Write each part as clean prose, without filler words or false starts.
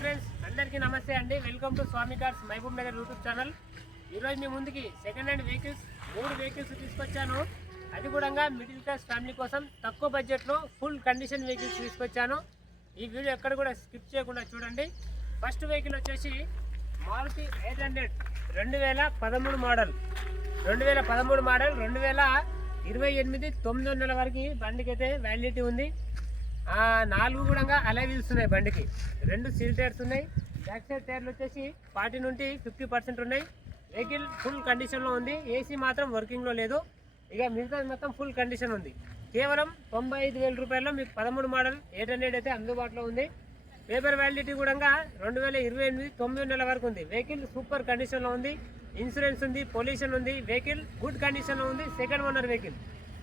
Friends అందరికీ నమస్తే అండి. Welcome to Swami cars Mahbubnagar YouTube channel. ఈరోజు మీ ముందుకి సెకండ్ హ్యాండ్ వెహికల్స్ 3 వెహికల్స్ తీసుకొచ్చాను. అది కూడా మిడిల్ క్లాస్ ఫ్యామిలీ కోసం తక్కువ బడ్జెట్లో ఫుల్ కండిషన్ వెహికల్స్ తీసుకొచ్చాను. ఈ వీడియో ఎక్కడ కూడా స్కిప్ చేయకుండా చూడండి. ఫస్ట్ వెహికల్ వచ్చేసి మారుతి 800 2013 మోడల్ 2028 9 నెలల వరకు బండికి అయితే వ్యాలిడిటీ ఉంది. 4 కూడా అలై వీల్స్ ఉన్నాయి. బండికి 2 సీల్ టైర్స్ ఉన్నాయి. బ్యాక్ సైడ్ టైర్లు వచ్చేసి 40 నుండి 50% ఉన్నాయి. వెహికల్ ఫుల్ కండిషన్లో ఉంది. ఏసీ మాత్రం వర్కింగ్లో లేదు. ఇక మిగతా మొత్తం ఫుల్ కండిషన్ ఉంది. కేవలం 95,000 రూపాయల్లో మీకు 13 మోడల్ 800 అయితే అందుబాటులో ఉంది. పేపర్ వ్యాలిడిటీ కూడా 2028 9 నెలల వరకు ఉంది. వెహికల్ సూపర్ కండిషన్లో ఉంది. ఇన్సూరెన్స్ ఉంది, పొల్యూషన్ ఉంది. వెహికల్ గుడ్ కండిషన్లో ఉంది. సెకండ్ ఓనర్ వెహికల్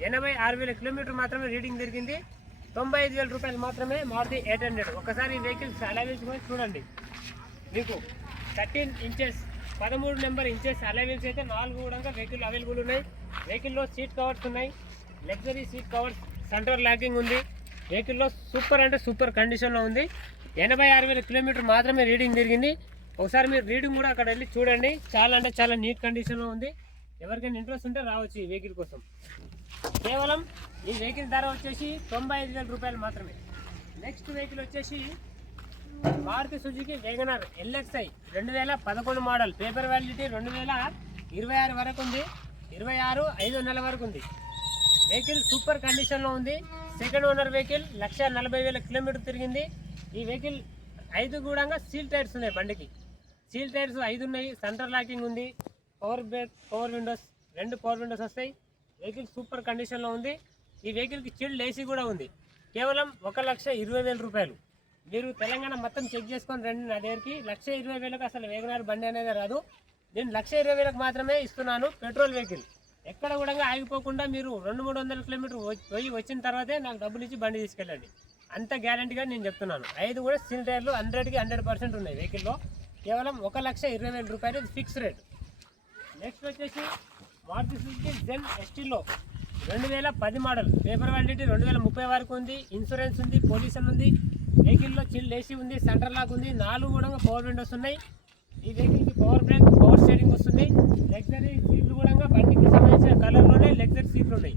86,000 కిలోమీటర్ మాత్రమే రీడింగ్ జరిగింది. 95,000 రూపాయలు మాత్రమే మారుతి 800. ఒకసారి ఈ వెహికల్స్ అలైవిల్స్ కూడా చూడండి. మీకు 13 ఇంచెస్ 13 నెంబర్ ఇంచెస్ అలైవిల్స్ అయితే 4 కూడా వెహికల్ అవైలబుల్ ఉన్నాయి. వెహికల్లో సీట్ కవర్స్ ఉన్నాయి. Luxury seat covers, centre locking ఉంది. వెహికల్లో సూపర్ అంటే సూపర్ కండిషన్లో ఉంది. 86,000 కిలోమీటర్ మాత్రమే రీడింగ్ జరిగింది. ఒకసారి మీరు రీడింగ్ కూడా అక్కడ వెళ్ళి చూడండి. చాలా అంటే చాలా నీట్ కండిషన్లో ఉంది. ఎవరికైనా ఇంట్రెస్ట్ ఉంటే రావచ్చు ఈ వెహికల్ కోసం. కేవలం ఈ వెహికల్ ధర వచ్చేసి 95,000 రూపాయలు మాత్రమే. నెక్స్ట్ వెహికల్ వచ్చేసి Maruti Suzuki WagonR LXi 2011 model. Paper validity 2026 వరకు ఉంది. 26 5 నెలల వరకు ఉంది. వెహికల్ సూపర్ కండిషన్లో ఉంది. సెకండ్ ఓనర్ వెహికల్ 1,40,000 కిలోమీటర్ తిరిగింది. ఈ వెహికల్ 5 కూడా సీల్ టైర్స్ ఉన్నాయి. బండికి సీల్ టైర్స్ 5 ఉన్నాయి. సెంటర్ లాకింగ్ ఉంది. Power break, power Windows, 2 power Windows వస్తాయి. వెహికల్ సూపర్ కండిషన్లో ఉంది. ఈ వెహికల్కి చిల్డ్ ఏసీ కూడా ఉంది. కేవలం 1,20,000 రూపాయలు. మీరు తెలంగాణ మొత్తం చెక్ చేసుకొని రండి నా దగ్గరికి. 1,20,000కి అసలు వేగనార్ బండి అనేది రాదు. నేను 1,20,000కి మాత్రమే ఇస్తున్నాను. పెట్రోల్ వెహికల్ ఎక్కడ కూడా ఆగిపోకుండా మీరు 200-300 కిలోమీటర్ పోయి వచ్చిన తర్వాతే నాకు డబ్బులు ఇచ్చి బండి తీసుకెళ్ళండి. అంత గ్యారంటీగా నేను చెప్తున్నాను. 5 కూడా సీల్ టైర్లు 100కి 100% ఉన్నాయి వెహికల్లో. కేవలం 1,20,000 రూపాయలు ఫిక్స్ రేట్. నెక్స్ట్ వచ్చేసి మారుతి సుజుకి జెన్ STలో 2010 మోడల్. పేపర్ వ్యాలిడిటీ 2030 వరకు ఉంది. ఇన్సూరెన్స్ ఉంది, పొల్యూషన్ ఉంది. వెహికల్లో చిల్డ్ ఏసీ ఉంది, సెంటర్ లాక్ ఉంది. 4 కూడా పవర్ విండోస్ ఉన్నాయి. ఈ వెహికల్కి పవర్ బ్రేక్, పవర్ స్టీరింగ్ వస్తుంది. లగ్జరీ సీట్లు కూడా బండికి సంబంధించిన కలర్లోనే లగ్జరీ సీట్లు ఉన్నాయి.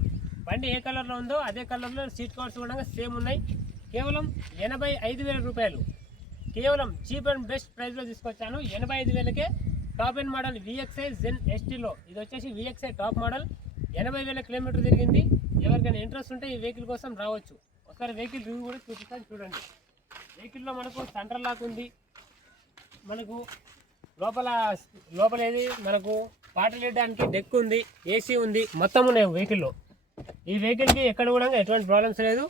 బండి ఏ కలర్లో ఉందో అదే కలర్లో సీట్ కవర్స్ కూడా సేమ్ ఉన్నాయి. కేవలం 85,000 రూపాయలు. కేవలం చీప్ అండ్ బెస్ట్ ప్రైస్లో తీసుకొచ్చాను. 85,000కే టాప్ ఎండ్ మోడల్ VXi జెన్ STలో. ఇది వచ్చేసి VXi టాప్ మోడల్. 80,000 కిలోమీటర్ తిరిగింది. ఎవరికైనా ఇంట్రెస్ట్ ఉంటే ఈ వెహికల్ కోసం రావచ్చు. ఒకసారి వెహికల్ రివ్యూ కూడా చూపిస్తాను చూడండి. వెహికల్లో మనకు సెంటర్ లాక్ ఉంది. మనకు లోపల ఏది మనకు పాటలు వేయడానికి డెక్ ఉంది, ఏసీ ఉంది, మొత్తం ఉన్నాయి వెహికల్లో. ఈ వెహికల్కి ఎక్కడ కూడా ఎటువంటి ప్రాబ్లమ్స్ లేదు.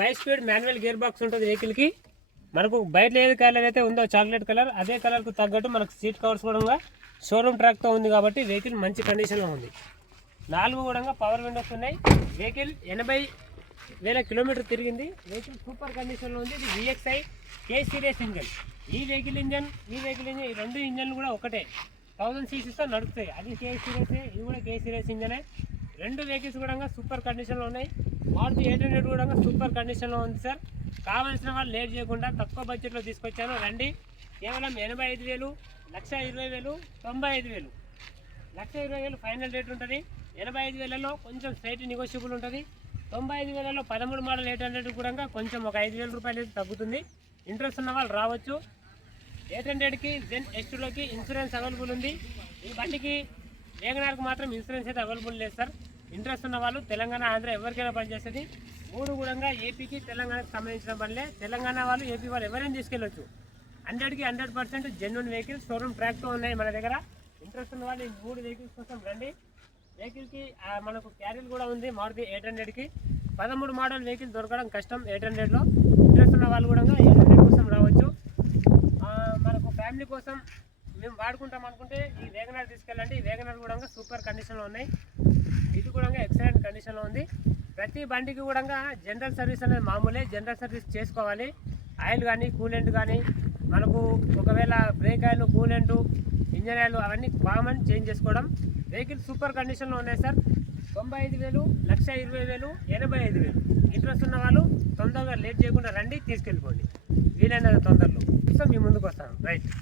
5 స్పీడ్ మాన్యువల్ గేర్ బాక్స్ ఉంటుంది వెహికల్కి. మనకు బయట ఏది కలర్ అయితే ఉందో చాక్లెట్ కలర్, అదే కలర్కు తగ్గట్టు మనకు సీట్ కవర్స్ కూడా షోరూమ్ ట్రాక్తో ఉంది కాబట్టి వెహికల్ మంచి కండిషన్లో ఉంది. 4 కూడా పవర్ విండోస్ ఉన్నాయి. వెహికల్ 80,000 కిలోమీటర్ తిరిగింది. వెహికల్ సూపర్ కండిషన్లో ఉంది. ఇది VXi K సిరీస్ ఇంజన్. ఈ వెహికల్ ఇంజన్ ఈ 2 ఇంజన్లు కూడా ఒకటే. 1000 cc నడుస్తాయి. అది K సిరీస్, ఇది కూడా K సిరీస్ ఇంజనే. 2 వెహికల్స్ కూడా సూపర్ కండిషన్లో ఉన్నాయి. మారుతి 800 కూడా సూపర్ కండిషన్లో ఉంది సార్. కావాల్సిన వాళ్ళు లేట్ చేయకుండా తక్కువ బడ్జెట్లో తీసుకొచ్చాను రండి. కేవలం 85,000, 1,20,000, 95,000. 1,20,000 ఫైనల్ రేట్ ఉంటుంది. 85,000లో కొంచెం స్లైట్ నెగోషియబుల్ ఉంటుంది. 95,000లో 13 మోడల్ 800 కూడా కొంచెం ఒక 5,000 రూపాయలు అయితే తగ్గుతుంది. ఇంట్రెస్ట్ ఉన్న వాళ్ళు రావచ్చు. 800కి జెన్ STలోకి ఇన్సూరెన్స్ అవైలబుల్ ఉంది. ఈ బండికి వేగనార్కి మాత్రం ఇన్సూరెన్స్ అయితే అవైలబుల్ లేదు సార్. ఇంట్రెస్ట్ ఉన్న వాళ్ళు తెలంగాణ, ఆంధ్ర ఎవరికైనా పనిచేస్తుంది. 3 కూడా ఏపీకి తెలంగాణకు సంబంధించిన బండ్లే. తెలంగాణ వాళ్ళు, ఏపీ వాళ్ళు ఎవరైనా తీసుకెళ్ళొచ్చు. 100కి 100% జెన్యున్ వెహికల్స్ షోరూమ్ ట్రాక్తో ఉన్నాయి మన దగ్గర. ఇంట్రెస్ట్ ఉన్న వాళ్ళు ఈ 3 వెహికల్స్ కోసం రండి. వెహికల్కి మనకు క్యారియర్ కూడా ఉంది. మారుతి 800కి 13 మోడల్ వెహికల్ దొరకడం కష్టం 800లో. ఇంట్రెస్ట్ ఉన్న వాళ్ళు కూడా 800 కోసం రావచ్చు. మనకు ఫ్యామిలీ కోసం మేము వాడుకుంటాం అనుకుంటే ఈ వేగనార్ తీసుకెళ్ళండి. ఈ వేగనార్ కూడా సూపర్ కండిషన్లో ఉన్నాయి. ఇది కూడా ఎక్సలెంట్ కండిషన్లో ఉంది. ప్రతి బండికి కూడా జనరల్ సర్వీస్ అనేది మామూలే. జనరల్ సర్వీస్ చేసుకోవాలి. ఆయిల్ కానీ, కూలెంట్ కానీ, మనకు ఒకవేళ break oil, coolant, engine oil అవన్నీ కామన్ చేంజ్ చేసుకోవడం. వెహికల్ సూపర్ కండిషన్లో ఉన్నాయి సార్. 95,000, 1,20,000, 85,000. ఇంట్రెస్ట్ ఉన్న వాళ్ళు తొందరగా లేట్ చేయకుండా రండి, తీసుకెళ్ళిపోండి వీలైనంత తొందరలో. వీడియోస్తో మీ ముందుకు వస్తాను. రైట్.